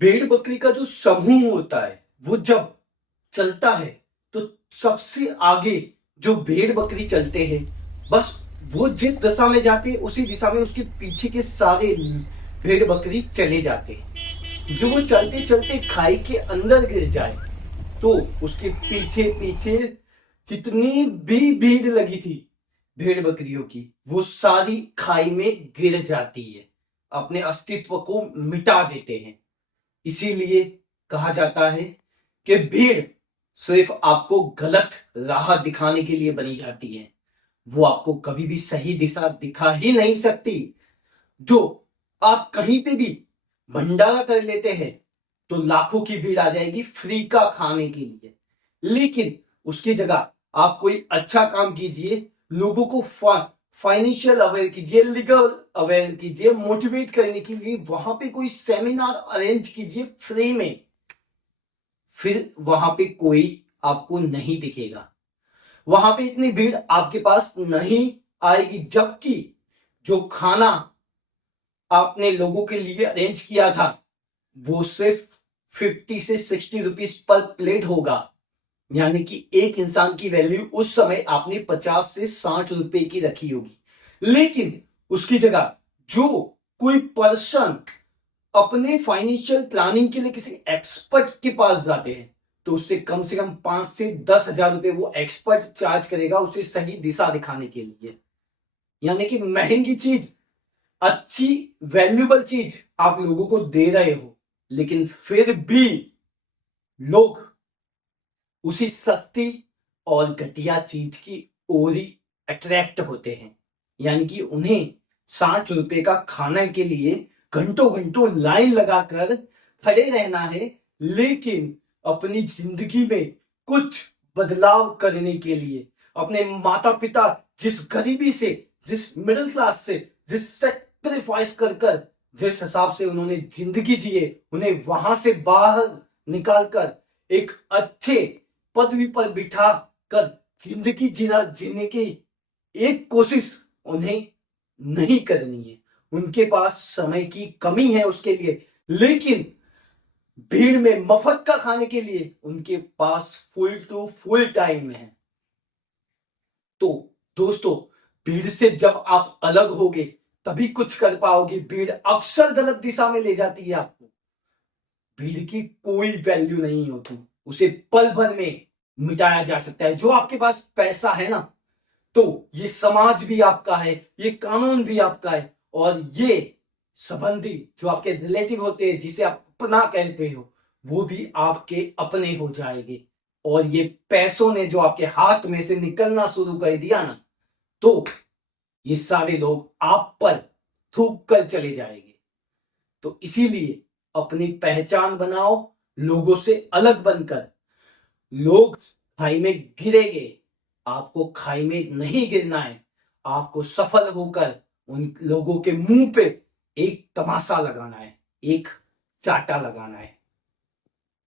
भेड़ बकरी का जो समूह होता है वो जब चलता है तो सबसे आगे जो भेड़ बकरी चलते हैं, बस वो जिस दिशा में जाते हैं उसी दिशा में उसके पीछे के सारे भेड़ बकरी चले जाते हैं। जो वो चलते चलते खाई के अंदर गिर जाए तो उसके पीछे पीछे जितनी भी भीड़ लगी थी भेड़ बकरियों की, वो सारी खाई में गिर जाती है, अपने अस्तित्व को मिटा देते हैं। इसीलिए कहा जाता है कि भीड़ सिर्फ आपको गलत राह दिखाने के लिए बनी जाती है। वो आपको कभी भी सही दिशा दिखा ही नहीं सकती। जो आप कहीं पे भी भंडारा कर लेते हैं तो लाखों की भीड़ आ जाएगी फ्री का खाने के लिए, लेकिन उसकी जगह आप कोई अच्छा काम कीजिए, लोगों को फाइनेंशियल अवेयर कीजिए, लीगल अवेयर कीजिए, मोटिवेट करने के लिए वहां पे कोई सेमिनार अरेंज कीजिए फ्री में, फिर वहां पे कोई आपको नहीं दिखेगा। वहां पे इतनी भीड़ आपके पास नहीं आएगी, जबकि जो खाना आपने लोगों के लिए अरेंज किया था वो सिर्फ 50 से 60 रुपीज पर प्लेट होगा। यानी कि एक इंसान की वैल्यू उस समय आपने 50 से 60 रुपए की रखी होगी, लेकिन उसकी जगह जो कोई पर्सन अपने फाइनेंशियल प्लानिंग के लिए किसी एक्सपर्ट के पास जाते हैं तो उससे कम से कम 5 से 10 हजार रुपए वो एक्सपर्ट चार्ज करेगा उसे सही दिशा दिखाने के लिए। यानी कि महंगी चीज, अच्छी वैल्यूबल चीज आप लोगों को दे रहे हो, लेकिन फिर भी लोग उसी सस्ती और घटिया चीज की ओर ही अट्रैक्ट होते हैं। यानी कि उन्हें 60 रुपए का खाने के लिए घंटों घंटों लाइन लगाकर खड़े रहना है, लेकिन अपनी जिंदगी में कुछ बदलाव करने के लिए अपने माता पिता जिस गरीबी से, जिस मिडिल क्लास से, जिस सेक्रीफाइस कर कर जिस हिसाब से उन्होंने जिंदगी जिए, उन्हें वहां से बाहर निकालकर एक अच्छे पदवी पर बिठा कर जिंदगी जीने की एक कोशिश उन्हें नहीं करनी है। उनके पास समय की कमी है उसके लिए, लेकिन भीड़ में मफत का खाने के लिए उनके पास फुल टू फुल टाइम है। तो दोस्तों, भीड़ से जब आप अलग होगे तभी कुछ कर पाओगे। भीड़ अक्सर गलत दिशा में ले जाती है आपको। भीड़ की कोई वैल्यू नहीं होती, उसे पल भर में मिटाया जा सकता है। जो आपके पास पैसा है ना, तो ये समाज भी आपका है, ये कानून भी आपका है, और ये संबंधी जो आपके रिलेटिव होते हैं जिसे आप अपना कहते हो वो भी आपके अपने हो जाएंगे। और ये पैसों ने जो आपके हाथ में से निकलना शुरू कर दिया ना, तो ये सारे लोग आप पर थूक कर चले जाएंगे। तो इसीलिए अपनी पहचान बनाओ, लोगों से अलग बनकर। लोग खाई में गिरेंगे, आपको खाई में नहीं गिरना है। आपको सफल होकर उन लोगों के मुंह पे एक तमाशा लगाना है, एक चाटा लगाना है।